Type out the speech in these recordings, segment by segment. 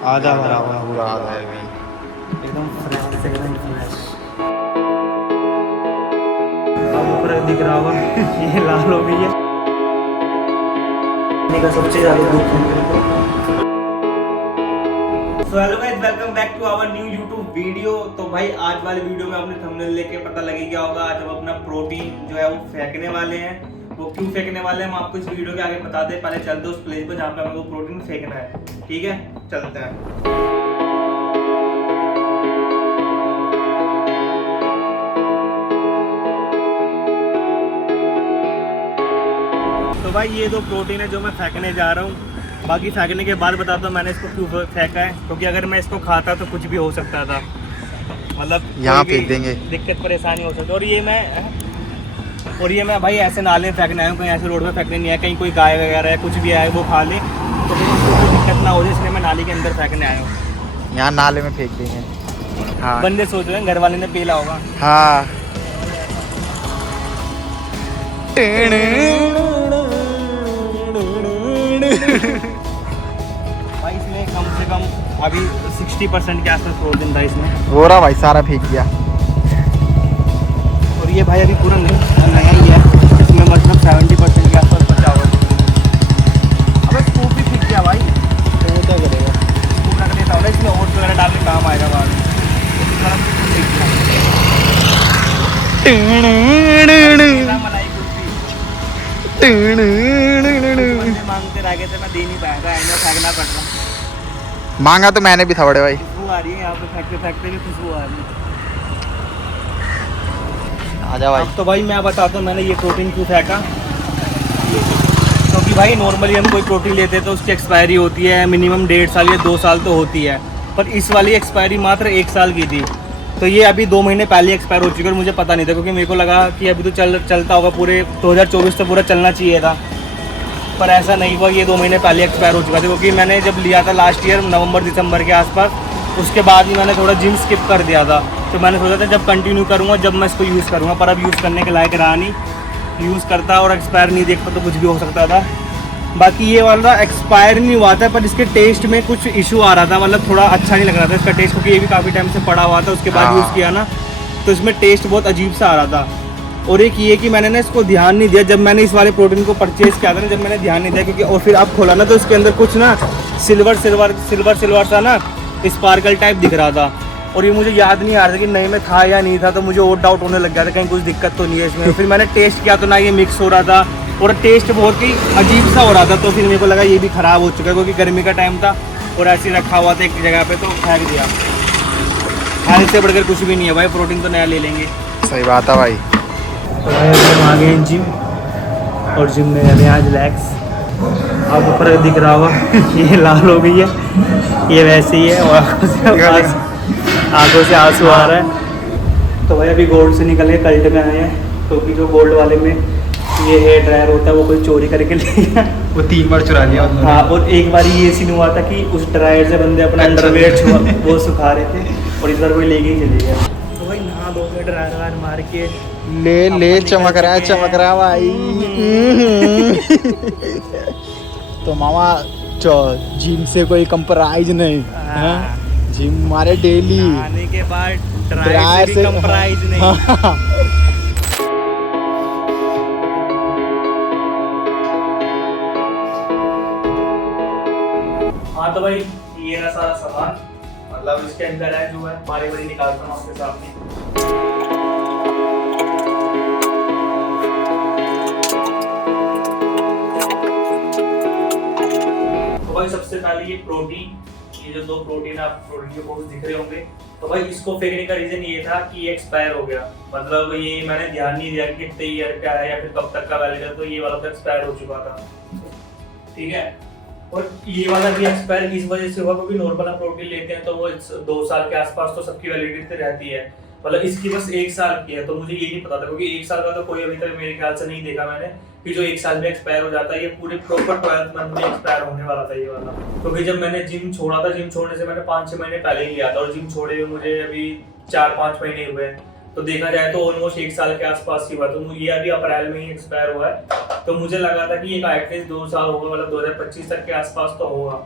आधा भरा हुआ है। पूरा आधा है अभी। एकदम फ्रेश, एकदम फ्रेश। अब ऊपर दिख रहा होगा ये लाल हो गई है। का सबसे ज्यादा दुख है मेरे को। So hello guys, welcome back to our new YouTube video. तो भाई आज वाले वीडियो में आपने थंबनेल लेके पता लगे क्या होगा। आज हम अपना प्रोटीन जो है वो फेंकने वाले हैं। वो क्यों फेंकने वाले हैं हम आपको इस वीडियो के आगे बता दें। पहले चलते उस प्लेस पर जहाँ पे हमें वो प्रोटीन फेंकना है। ठीक है, चलते हैं। तो भाई ये दो प्रोटीन है जो मैं फेंकने जा रहा हूँ। बाकी फेंकने के बाद बताता हूँ मैंने इसको क्यों फेंका है, क्योंकि अगर मैं इसको खाता तो कुछ भी हो सकता था। मतलब यहाँ फेंक देंगे, दिक्कत परेशानी हो सकती है। और ये मैं भाई ऐसे नाले में फेंकने आया हूँ, कहीं ऐसे रोड पे फेंकने नहीं आया। कहीं कोई गाय वगैरह है कुछ भी आए वो खा ले तो फिर उसको कोई दिक्कत ना हो जाए, इसलिए मैं नाली के अंदर फेंकने आया हूँ। यहाँ नाले में फेंक देंगे। हाँ बंदे सोच रहे हैं घर वाले ने पेला होगा। हाँ। भाई इसमें कम से कम अभी 60% के आसपास प्रोटीन था इसमें। हो रहा भाई सारा फेंक दिया। और ये भाई अभी पूरा नया ही है, इसमें मतलब 70% के आसपास बचा हुआ है। अबे स्कूप भी फेंक दिया भाई, तो वो क्या करेगा। स्कूप रख देता हूँ ना, इसमें ओट्स वगैरह डालने काम आएगा बाद में। मलाई कुल्फी मांगते रह गए थे, मैं दे नहीं पाया था, फेंकना पड़ रहा। मांगा तो मैंने भी था बड़े भाई। खुशबू आ रही है यहाँ पे, फेंकते फेंकते भी खुशबू आ रही है। आजा भाई। अब तो भाई मैं बताता हूँ मैंने ये प्रोटीन क्यों फेंका। क्योंकि भाई नॉर्मली हम कोई प्रोटीन लेते हैं तो उसकी एक्सपायरी होती है मिनिमम 1.5 साल या 2 साल तो होती है, पर इस वाली एक्सपायरी मात्र 1 साल की थी। तो ये अभी 2 महीने पहले एक्सपायर हो चुकी है और मुझे पता नहीं था, क्योंकि मेरे को लगा कि अभी तो चलता होगा, पूरे 2024 तो पूरा चलना चाहिए था, पर ऐसा नहीं हुआ। ये 2 महीने पहले एक्सपायर हो चुका था, क्योंकि मैंने जब लिया था लास्ट ईयर नवंबर दिसंबर के आसपास, उसके बाद ही मैंने थोड़ा जिम स्किप कर दिया था। तो मैंने सोचा था जब कंटिन्यू करूँगा जब मैं इसको यूज़ करूँगा, पर अब यूज़ करने के लायक रहा नहीं। यूज़ करता और एक्सपायर नहीं देखता तो कुछ भी हो सकता था। बाकी ये वाला एक्सपायर नहीं हुआ था, पर इसके टेस्ट में कुछ इशू आ रहा था, मतलब थोड़ा अच्छा नहीं लग रहा था इसका टेस्ट, क्योंकि ये भी काफ़ी टाइम से पड़ा हुआ था, उसके बाद यूज़ किया ना तो इसमें टेस्ट बहुत अजीब सा आ रहा था। और एक ये कि मैंने ना इसको ध्यान नहीं दिया जब मैंने इस वाले प्रोटीन को परचेज़ किया था ना, जब मैंने ध्यान नहीं दिया क्योंकि, और फिर अब खोला ना तो इसके अंदर कुछ ना सिल्वर सा ना स्पार्कल टाइप दिख रहा था। और ये मुझे याद नहीं आ रहा था कि नए में था या नहीं था, तो मुझे और डाउट होने लग गया था कहीं कुछ दिक्कत तो नहीं है इसमें। फिर मैंने टेस्ट किया तो ना ये मिक्स हो रहा था और टेस्ट बहुत ही अजीब सा हो रहा था, तो फिर मेरे को लगा ये भी ख़राब हो चुका है, क्योंकि गर्मी का टाइम था और ऐसे ही रखा हुआ था एक जगह पे, तो फेंक दिया। खाने से बढ़कर कुछ भी नहीं है भाई, प्रोटीन तो नया ले लेंगे। सही बात है भाई। तो भाई हम आ गए जिम, और जिम में अभी आज रिलैक्स। अब ऊपर दिख रहा होगा ये लाल हो गई है, ये वैसे ही है, और आंखों से आंसू आ रहा है। तो भाई अभी गोल्ड से निकल के कल्ट में आए हैं, क्योंकि जो गोल्ड वाले में ये हेयर ड्रायर होता है वो कोई चोरी करके ले गया, वो 3 बार चुरा लिया। हाँ, और एक बार ये सीन हुआ था कि उस ड्रायर से बंदे अपना अंडरवेयर वो सुखा रहे थे, और इस बार कोई लेके ही चले गया। तो भाई नहा धो के ड्रायर वायर मार के ले चमक रहा भाई। तो मामा जिम से कोई कंप्राइज नहीं, जिम मारे डेली। नहाने के बाद ड्रायर से कंप्राइज नहीं। हाँ तो भाई ये रहा सारा सामान, मतलब इसके अंदर है जो है बारी बारी निकालता हूँ आपके सामने। तो भाई सबसे पहले ये प्रोटीन, ये जो 2 प्रोटीन आप प्रोटीन के बॉक्स दिख रहे होंगे, तो भाई इसको फेंकने का रीजन ये था कि ये एक्सपायर हो गया। मतलब ये मैंने ध्यान नहीं दिया कि कितने ईयर का है या फिर कब तक का वैलिड है, तो ये वाला तो एक्सपायर हो चुका था। ठीक है, और ये वाला भी एक्सपायर इस वजह से हुआ क्योंकि नॉर्मल प्रोटीन लेते हैं तो वो 2 साल के आसपास तो सबकी वैलिडिटी रहती है, मतलब इसकी बस 1 साल की है। तो मुझे ये नहीं पता था, क्योंकि 1 साल का तो कोई अभी तक मेरे ख्याल से नहीं देखा मैंने कि जो 1 साल में एक्सपायर हो जाता है। ये पूरे प्रॉपर 12th मंथ में एक्सपायर होने वाला था ये वाला, क्योंकि जब मैंने जिम छोड़ा था, जिम छोड़ने से मैंने 5-6 महीने पहले ही लिया था, और जिम छोड़े हुए मुझे अभी 4-5 महीने हुए। तो देखा जाए तो ऑलमोस्ट 1 साल के आसपास की बात, तो ये अभी अप्रैल में ही एक्सपायर हुआ है। तो मुझे लगा था कि ये एटलीस्ट 2 साल होगा, मतलब 2025 तक के आसपास तो होगा,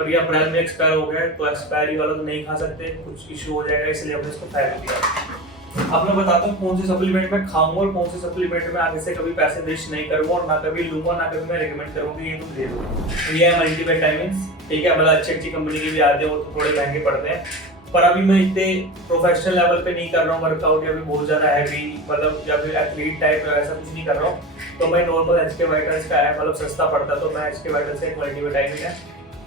पर ये अप्रैल में एक्सपायर हो गया है, तो एक्सपायरी वाला तो नहीं खा सकते, कुछ इशू हो जाएगा, इसलिए हमने इसको फेंक दिया। अब मैं बताता हूँ कौन सी सप्लीमेंट मैं खाऊंगा और कौन सी सप्लीमेंट में आगे से कभी पैसे वेस्ट नहीं करूंगा और ना कभी लूंगा, ना कभी मैं रिकमेंड करूंगा ये तुम ले लो। तो ये है मल्टीविटामिन्स, ठीक है, मतलब अच्छी कंपनी के भी आते हैं, वो तो थोड़े महंगे पड़ते हैं, पर अभी मैं इतने प्रोफेशनल लेवल पे नहीं कर रहा हूँ वर्कआउट, या फिर बहुत ज्यादा हैवी मतलब या फिर एथलीट टाइप ऐसा कुछ नहीं कर रहा हूँ। तो मैं नॉर्मल एचके वाइटल्स का है, मतलब सस्ता पड़ता, तो मैं एचके वाइटल्स का एक मल्टीविटामिन है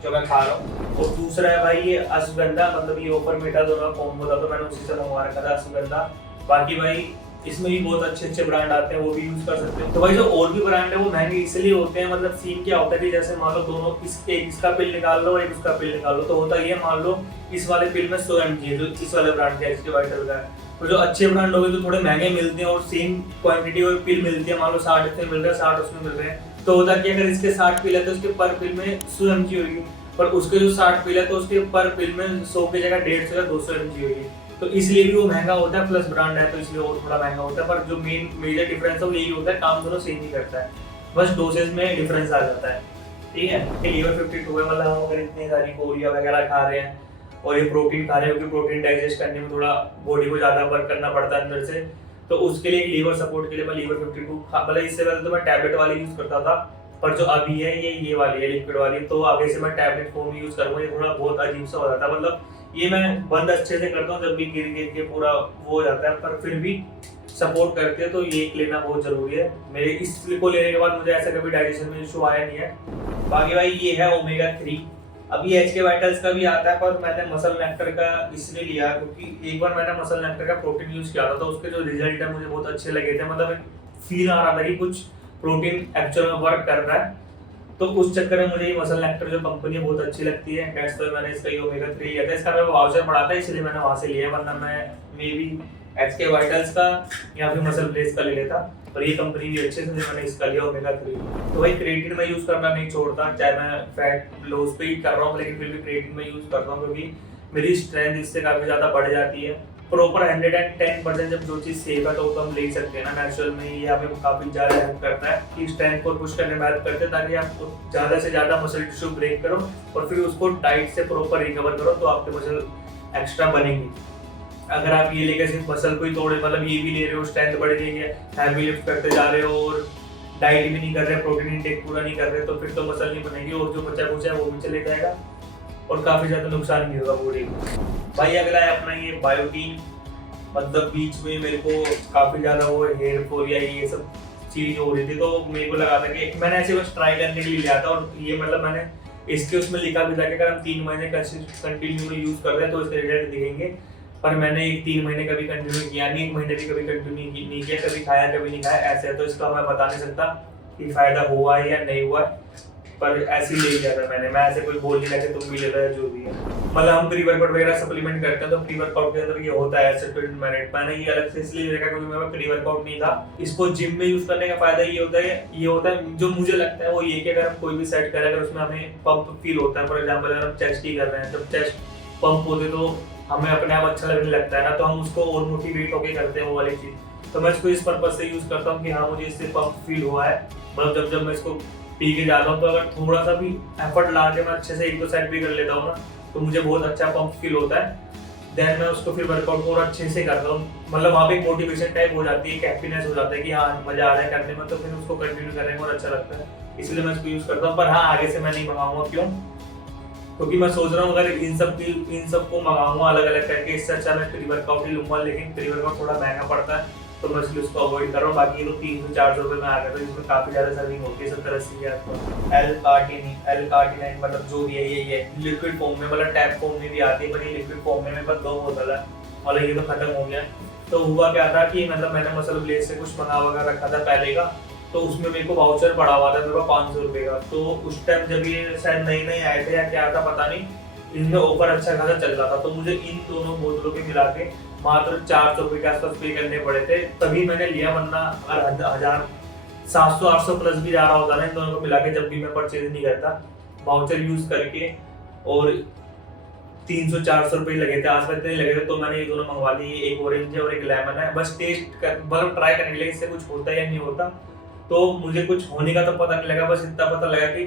जो मैं खा रहा हूँ। और दूसरा है भाई ये अश्वगंधा, मतलब ये ऑफर में था दोनों कॉम्बो था, तो मैंने उसी से मंगवा रखा था अश्वगंधा। बाकी भाई इसमें भी बहुत अच्छे अच्छे ब्रांड आते हैं, वो भी यूज कर सकते हैं। तो भाई जो और भी ब्रांड है वो महंगे इसलिए होते हैं, मतलब सीन क्या होता है कि जैसे मान लो दोनों इसका पिल निकाल लो, एक उसका पिल निकाल लो, तो होता ये मान लो इस वाले पिल में 100 mg है जो इस वाले ब्रांड का एचके वाइटल का है, तो जो अच्छे ब्रांड होंगे तो थोड़े महंगे मिलते हैं और सेम क्वांटिटी और पिल मिलती है, मान लो 60 इसमें मिल रहा है 60 उसमें मिल रहे हैं, तो होता कि अगर इसके 60 पिल है तो उसके पर पिल में 100 mg होगी, पर उसके जो 60 पिल है तो उसके पर पिल में 100 की जगह 150 या 200 mg होगी, तो इसलिए भी वो महंगा होता है, प्लस ब्रांड है तो इसलिए और थोड़ा महंगा होता है। पर जो मेन मेजर डिफरेंस है वो यही होता है, काम दोनों सेम ही करता है, बस डोसेज में डिफरेंस आ जाता है, ठीक है। ये लीवर 52 है, मतलब हम अगर इतनी सारी कोरिया वगैरह खा रहे हैं और ये प्रोटीन खा रहे हैं, क्योंकि प्रोटीन डाइजेस्ट करने में थोड़ा बॉडी को ज्यादा वर्क करना पड़ता है अंदर से, तो उसके लिए लीवर सपोर्ट के लिए मैं लीवर 52 मतलब इससे पहले तो मैं टैबलेट वाली यूज करता था, पर जो अभी है ये वाली है लिक्विड वाली, तो आगे से मैं टैबलेट फॉर्म यूज करूंगा, ये थोड़ा बहुत अजीब सा हो जाता है, मतलब ये मैं बंद अच्छे से करता हूँ जब भी गिर के पूरा वो हो जाता है, पर फिर भी सपोर्ट करते हैं, तो ये लेना बहुत जरूरी है। मेरे इसको लेने के बाद मुझे ऐसा कभी डाइजेशन में इशू आया नहीं है। बाकी भाई ये है ओमेगा 3, अभी एचके वाइटल्स का भी आता है, पर मैंने मसल नेक्टर का इसलिए लिया क्योंकि एक बार मैंने मसल नेक्टर का प्रोटीन यूज किया था, तो उसके जो रिजल्ट है मुझे बहुत अच्छे लगे थे, मतलब फील आ रहा था कि कुछ प्रोटीन एक्चुअल में वर्क कर रहा है, तो उस चक्कर में मुझे ये मसल नेक्टर जो कंपनी है बहुत अच्छी लगती है, दैट्स व्हाई मैंने इसका ये ओमेगा 3 लिया था। इसका मैं वाउचर पड़ा था इसलिए मैंने वहां से लिया, वरना मैं मे बी एचके वाइटल्स का या फिर मसल ब्लेज का ले लेता, पर ये कंपनी भी अच्छी है इसलिए मैंने इसका लिया ओमेगा 3। तो भाई क्रिएटिन मैं यूज करना नहीं छोड़ता, चाहे मैं फैट लॉस पे ही कर रहा हूँ, लेकिन फिर भी क्रिएटिन में यूज करता हूँ क्योंकि मेरी स्ट्रेंथ इससे काफी ज्यादा बढ़ जाती है। प्रॉपर 110% जब जो चीज सेफ है तो वो हम ले सकते हैं ना, नेचुरल में ये हमें काफी ज्यादा हेल्प करता है कि स्ट्रेंथ को पुश करने में हेल्प करते हैं, ताकि आप ज्यादा से ज्यादा मसल टिश्यू ब्रेक करो और फिर उसको टाइट से प्रॉपर रिकवर करो, तो आपके मसल एक्स्ट्रा बनेंगी। अगर आप ये लेकर सिर्फ मसल को ही तोड़े, मतलब ये भी ले रहे हो, स्ट्रेंथ बढ़ रही है, हैवी लिफ्ट करते जा रहे हो और डाइट भी नहीं कर रहे, प्रोटीन इंटेक पूरा नहीं कर रहे, तो फिर तो मसल नहीं बनेगी और जो बचा कुछ है वो भी चले जाएगा और काफी ज्यादा नुकसान भी होगा बॉडी को। भाई अगला है अपना ये बायोटीन, मतलब बीच में मेरे को काफी ज्यादा वो हेयर फॉल या ये सब चीज हो रही थी, तो मेरे को लगा था कि मैंने ऐसे बस ट्राई करने के लिए लिया था, और ये मतलब मैंने इसके उसमें लिखा भी था कि अगर हम 3 महीने कंटिन्यू यूज कर रहे हैं तो इसके रिजल्ट दिखेंगे, पर मैंने 3 महीने कभी कंटिन्यू किया नहीं, 1 महीने भी कभी कंटिन्यू नहीं किया, कभी खाया कभी नहीं खाया ऐसे है, तो इसका मैं बता नहीं सकता कि फायदा हुआ है या नहीं हुआ, पर ऐसे ही ले लिया था मैंने, मैं ऐसे कोई बोल नहीं रहा कि तुम भी ले रहे हो जो भी है। मतलब हम प्री वर्कआउट वगैरह सप्लीमेंट करते हैं तो प्री वर्कआउट के अंदर ये होता है सप्लीमेंट मैनेट, मैंने ये अलग से इसलिए देखा क्योंकि मेरा प्री वर्कआउट नहीं था। इसको जिम में यूज करने का फायदा ये होता है जो मुझे लगता है वो ये कि अगर हम कोई भी सेट करें, अगर उसमें हमें पंप फील होता है, फॉर एग्जाम्पल अगर हम चेस्ट ही कर रहे हैं, जब चेस्ट पंप होते तो हमें अपने आप अच्छा लगने लगता है ना, तो हम उसको और मोटिवेट होकर करते हैं वो वाली चीज। तो मैं इसको इस पर्पज से यूज करता हूँ कि हाँ मुझे इससे पंप फील हुआ है, मतलब जब मैं इसको पी के जाता हूँ तो अगर थोड़ा सा भी एफर्ट ला के मैं अच्छे से 1-2 सेट भी कर लेता हूँ ना, तो मुझे बहुत अच्छा पंप फील होता है। देन मैं उसको फिर वर्कआउट और अच्छे से करता हूँ, मतलब वहाँ पे एक मोटिवेशन टाइप हो जाती है, एक हैप्पीनेस हो जाता है कि हाँ मजा आ रहा है करने में, तो फिर उसको कंटिन्यू करने में और अच्छा लगता है, इसलिए मैं इसको यूज करता हूँ। पर हाँ आगे से मैं नहीं मंगाऊंगा, क्यों? क्योंकि मैं सोच रहा हूँ अगर इन सब को मंगाऊंगा अलग अलग करके, इससे अच्छा मैं प्री वर्कआउट ही लूंगा, लेकिन प्री वर्कआउट थोड़ा महंगा पड़ता है तो मैं इसलिए उसको अवॉइड कर रहा हूँ। बाकी ये तो 300-400 रुपए में आ गया, तो इसमें काफी ज्यादा सर्विंग होती है, 70-80 के आसपास। L-कार्टिनाइन मतलब जो भी है ये लिक्विड फॉर्म में, मतलब टैब फॉर्म में भी आती है, पर ये लिक्विड फॉर्म में मेरे पास 2 बोतल है, मतलब ये तो खत्म हो गया। तो हुआ क्या था कि मतलब मैंने मसल ब्लेज से कुछ मंगा वगैरह रखा था पहले का, तो उसमें मेरे को वाउचर पड़ा हुआ था मेरे पास 500 रुपए का, तो उस टाइम जब ये शायद नए आए थे या क्या था पता नहीं, इनमें ऑफर अच्छा खासा चल रहा था, तो मुझे इन दोनों बोतलों के मिला के मात्र 400 रुपए के आसपास पे करने पड़े थे, तभी मैंने लिया, वरना अगर 700-800 प्लस भी जा रहा होता ना इन दोनों को मिला के, जब भी मैं परचेज नहीं करता वाउचर यूज करके, और 300-400 रुपए लगे थे आसपास, इतने लगे थे, तो मैंने ये दोनों मंगवा ली, एक ऑरेंज है और एक लेमन है, बस टेस्ट कर मतलब ट्राई करने के लिए इससे कुछ होता है या नहीं होता, तो मुझे कुछ होने का तो पता नहीं लगा, बस इतना पता लगा कि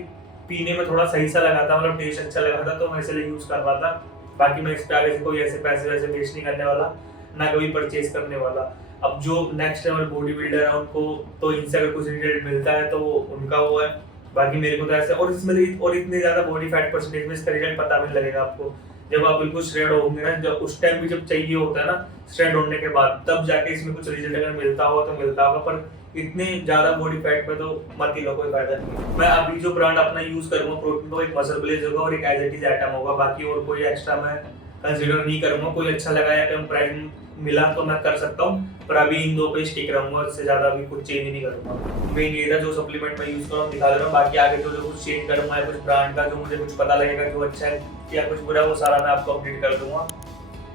पीने में थोड़ा सही सा लगा था, मतलब टेस्ट अच्छा लगा था, तो मैं इसलिए यूज कर रहा था। बाकी मैं इस पे आगे से कोई ऐसे पैसे वैसे वेस्ट नहीं करने वाला, ना कभी परचेज करने वाला। अब जो नेक्स्ट लेवल बॉडी बिल्डर है उनको तो इनसे अगर कुछ रिजल्ट मिलता है तो उनका वो है, बाकी मेरे को तो ऐसे। और इसमें और इतने ज्यादा बॉडी फैट परसेंटेज में इसका रिजल्ट पता भी नहीं लगेगा आपको। जब आप बिल्कुल श्रेड होंगे ना, जब उस टाइम भी जब चाहिए होता है ना श्रेड होने के बाद, तब जाके इसमें कुछ रिजल्ट अगर मिलता होगा तो मिलता होगा, पर इतने ज्यादा बॉडी फैट में तो मत ही लो, कोई फायदा नहीं। मैं अभी जो ब्रांड अपना यूज करूंगा प्रोटीन का, एक मसल ब्लेज होगा और एक एज इट इज आइटम होगा, बाकी और कोई एक्स्ट्रा मैं कंसीडर नहीं करूंगा। कोई अच्छा लगा या कम प्राइस मिला तो मैं कर सकता हूँ, पर अभी इन दो पे स्टिक रहूंगा, इससे ज्यादा अभी कुछ चेंज नहीं करूंगा। मेन ये था जो सप्लीमेंट मैं यूज कर रहा हूँ दिखा दे रहा हूँ, बाकी आगे जो कुछ चेंज करूंगा या कुछ ब्रांड का जो मुझे कुछ पता लगेगा जो अच्छा है या कुछ बुरा, वो सारा मैं आपको अपडेट कर दूंगा।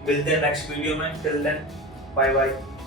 मिलते हैं नेक्स्ट वीडियो में, टिल देन बाय बाय।